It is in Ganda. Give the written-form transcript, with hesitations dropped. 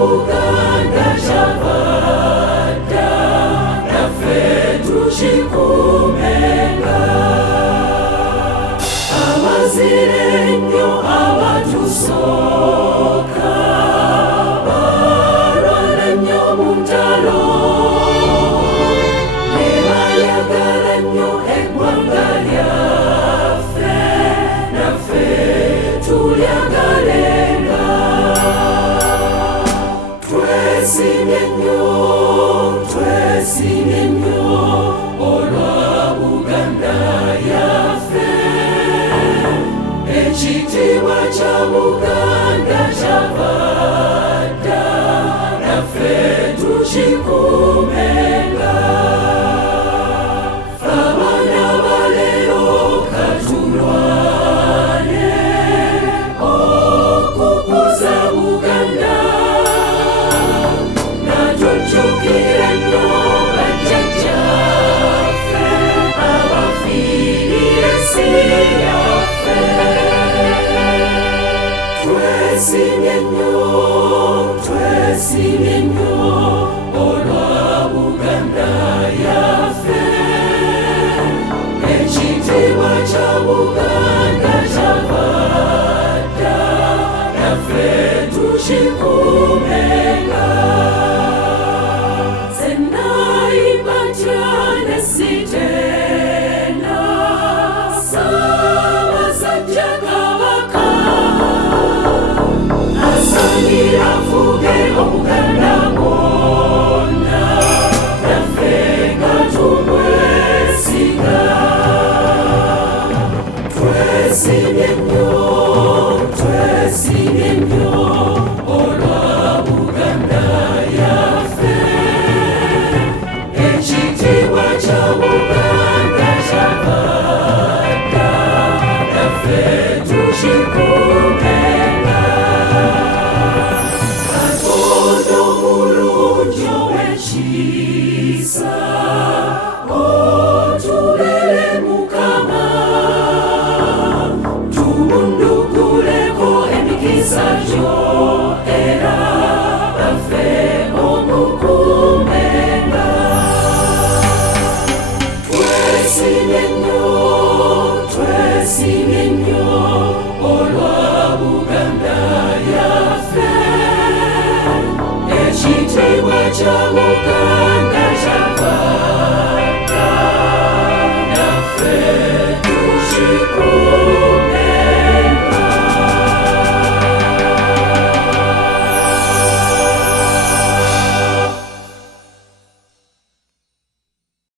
Buganda chavada naffe tukikumenga abazire nnyo abatusooka balwana nnyo mu ntalo ne bayagala nnyo eggwanga lyaffe naffe tulyagalenga twesimye nnyo olwa Buganda yaffe ekitiibwa kya Buganda kyavadda naffe tukikumenga ffe abaana ba leero katulwane okukuza Buganda natujjukira nnyo bajjajjaffe abafiirira ensi yaffe twesimye nnyo olwa Buganda yaffe ekitiibwa kya Buganda kyavadda naffe tukikumenga nze nayimba ntya ne sitenda Ssaabasajja Kabaka asaanira afuge Obuganda bwonna naffe nga tumwesiga twesimye nnyo olwa Buganda yaffe ekitiibwa kya Buganda kyavadda naffe tukikumenga Katonda omulungi ow'ekisa otubeere Mukama tubunduguleko emikisa gyo era baffe omukumenga twesimye